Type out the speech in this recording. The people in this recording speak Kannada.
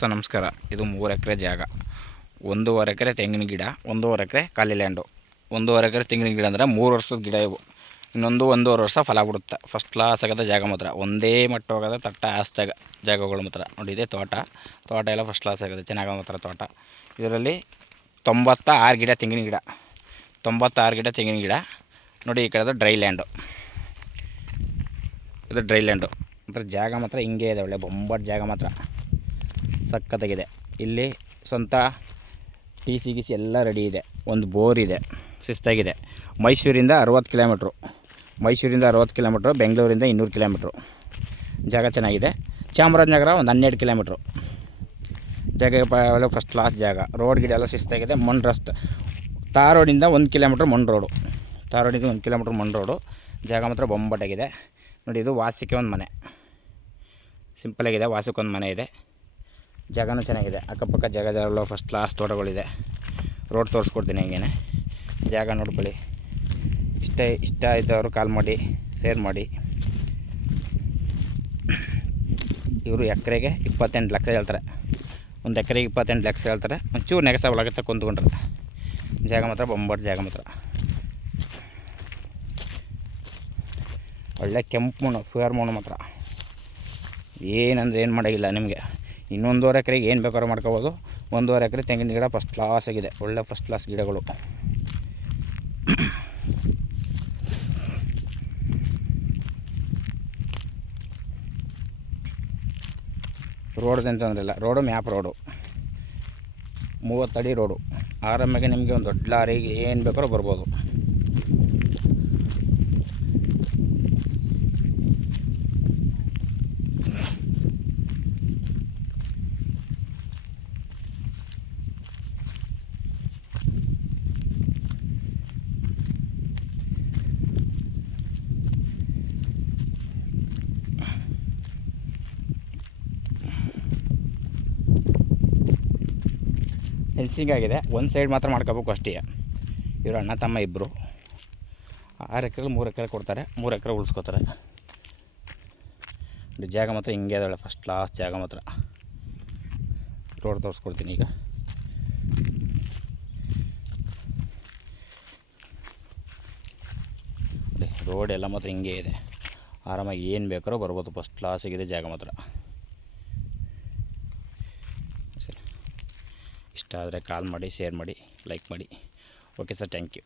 ಸೊ ನಮಸ್ಕಾರ. ಇದು 3 ಎಕರೆ ಜಾಗ, 1.5 ಎಕರೆ ತೆಂಗಿನ ಗಿಡ, 1.5 ಎಕರೆ ಖಾಲಿ ಲ್ಯಾಂಡು. 1.5 ಎಕರೆ ತೆಂಗಿನ ಗಿಡ ಅಂದರೆ 3 ವರ್ಷದ ಗಿಡ ಇವು. ಇನ್ನೊಂದು 1.5 ವರ್ಷ ಫಲ ಬಿಡುತ್ತೆ. ಫಸ್ಟ್ ಕ್ಲಾಸ್ ಆಗೋದ ಜಾಗ ಮಾತ್ರ, ಒಂದೇ ಮಟ್ಟ ಹೋಗೋದ ತಟ್ಟ ಆಸ್ತಾಗ ಜಾಗಗಳು ಮಾತ್ರ. ನೋಡಿ, ಇದೆ ತೋಟ ಎಲ್ಲ ಫಸ್ಟ್ ಕ್ಲಾಸ್ ಆಗೋದು, ಚೆನ್ನಾಗಿ ಮಾತ್ರ ತೋಟ. ಇದರಲ್ಲಿ 96 ಗಿಡ ತೆಂಗಿನ ಗಿಡ, 96 ಗಿಡ ತೆಂಗಿನ ಗಿಡ. ನೋಡಿ, ಈ ಕಡೆದು ಡ್ರೈ ಲ್ಯಾಂಡು, ಇದು ಡ್ರೈ ಲ್ಯಾಂಡು ಮಾತ್ರ. ಜಾಗ ಮಾತ್ರ ಹಿಂಗೆ ಇದೆ, ಒಳ್ಳೆ ಬೊಂಬಾಟ್ ಜಾಗ ಮಾತ್ರ, ಸಖತ್ತಾಗಿದೆ. ಇಲ್ಲಿ ಸ್ವಂತ ಟಿ ಸಿ ಗಿಸಿ ಎಲ್ಲ ರೆಡಿ ಇದೆ. ಒಂದು ಬೋರ್ ಇದೆ, ಶಿಸ್ತಾಗಿದೆ. ಮೈಸೂರಿಂದ 60 ಕಿಲೋಮೀಟ್ರು, ಬೆಂಗಳೂರಿಂದ 200 ಕಿಲೋಮೀಟ್ರು. ಜಾಗ ಚೆನ್ನಾಗಿದೆ. ಚಾಮರಾಜನಗರ ಒಂದು 12 ಕಿಲೋಮೀಟ್ರು. ಜಾಗ ಒಳ್ಳೆ ಫಸ್ಟ್ ಕ್ಲಾಸ್ ಜಾಗ. ರೋಡ್ ಗಿಡ ಎಲ್ಲ ಶಿಸ್ತಾಗಿದೆ. ಮಣ್ಣು ರಸ್ತೆ, ತಾರ್ ರೋಡಿಂದ 1 ಕಿಲೋಮೀಟ್ರ್ ಮಣ್ಣು ರೋಡು. ಜಾಗ ಮಾತ್ರ ಬೊಂಬಾಟಾಗಿದೆ. ನೋಡಿ, ಇದು ವಾಸಕ್ಕೆ ಒಂದು ಮನೆ, ಸಿಂಪಲಾಗಿದೆ. ವಾಸಕ್ಕೊಂದು ಮನೆ ಇದೆ. ಜಾಗನೂ ಚೆನ್ನಾಗಿದೆ. ಅಕ್ಕಪಕ್ಕ ಜಾಗ ಫಸ್ಟ್ ಕ್ಲಾಸ್ ತೋಟಗಳಿದೆ. ರೋಡ್ ತೋರಿಸ್ಕೊಡ್ತೀನಿ ಹಿಂಗೇನೆ. ಜಾಗ ನೋಡ್ಕೊಳ್ಳಿ. ಇಷ್ಟ ಇದ್ದವರು ಕಾಲ್ ಮಾಡಿ, ಶೇರ್ ಮಾಡಿ. ಇವರು ಎಕರೆಗೆ 28 ಲಕ್ಷ ಹೇಳ್ತಾರೆ. ಒಂದು ಎಕರೆಗೆ 28 ಲಕ್ಷ ಹೇಳ್ತಾರೆ. ಒಂಚೂರು ನೆಗೆಸ ಒಳಗತ್ತೆ ಕುಂತ್ಕೊಂಡ್ರೆ. ಜಾಗ ಮಾತ್ರ ಬೊಂಬಾಟ್ ಜಾಗ ಮಾತ್ರ. ಒಳ್ಳೆ ಕೆಂಪು ಮಣ್ಣು, ಫೇರ್ ಮಣ್ಣು ಮಾತ್ರ. ಏನಂದರೆ ಏನು ಮಾಡೋಂಗಿಲ್ಲ ನಿಮಗೆ. ಇನ್ನೊಂದು 1.5 ಎಕರೆಗೆ ಏನು ಬೇಕಾದ್ರೂ ಮಾಡ್ಕೋಬೋದು. 1.5 ಎಕರೆ ತೆಂಗಿನ ಗಿಡ ಫಸ್ಟ್ ಕ್ಲಾಸ್ ಆಗಿದೆ. ಒಳ್ಳೆ ಫಸ್ಟ್ ಕ್ಲಾಸ್ ಗಿಡಗಳು. ರೋಡ್ದಂತ ಅಂದ್ರಲ್ಲ, ರೋಡು ಮ್ಯಾಪ್ ರೋಡು, 30 ಅಡಿ ರೋಡು. ಆರಾಮಾಗಿ ನಿಮಗೆ ಒಂದು ದೊಡ್ಡ ಲಾರಿಗೆ ಏನು ಬೇಕಾದ್ರೂ ಬರ್ಬೋದು. ಫೆನ್ಸಿಂಗ್ ಆಗಿದೆ. ಒಂದು ಸೈಡ್ ಮಾತ್ರ ಮಾಡ್ಕೋಬೇಕು ಅಷ್ಟೇ. ಇವರು ಅಣ್ಣ ತಮ್ಮ ಇಬ್ಬರು 6 ಎಕರೆಗೆ 3 ಎಕರೆ ಕೊಡ್ತಾರೆ, 3 ಎಕರೆ ಉಳಿಸ್ಕೋತಾರೆ. ಜಾಗ ಮಾತ್ರ ಹಿಂಗೆ ಅದಾಳೆ, ಫಸ್ಟ್ ಕ್ಲಾಸ್ ಜಾಗ ಮಾತ್ರ. ರೋಡ್ ತೋರಿಸ್ಕೊಡ್ತೀನಿ ಈಗ. ರೋಡ್ ಎಲ್ಲ ಮಾತ್ರ ಹಿಂಗೆ ಇದೆ. ಆರಾಮಾಗಿ ಏನು ಬೇಕಾದ್ರೂ ಬರ್ಬೋದು. ಫಸ್ಟ್ ಕ್ಲಾಸಿಗಿದೆ ಜಾಗ ಮಾತ್ರ. ಇಷ್ಟ ಆದರೆ ಕಾಲ್ ಮಾಡಿ, ಶೇರ್ ಮಾಡಿ, ಲೈಕ್ ಮಾಡಿ. Okay sir, thank you.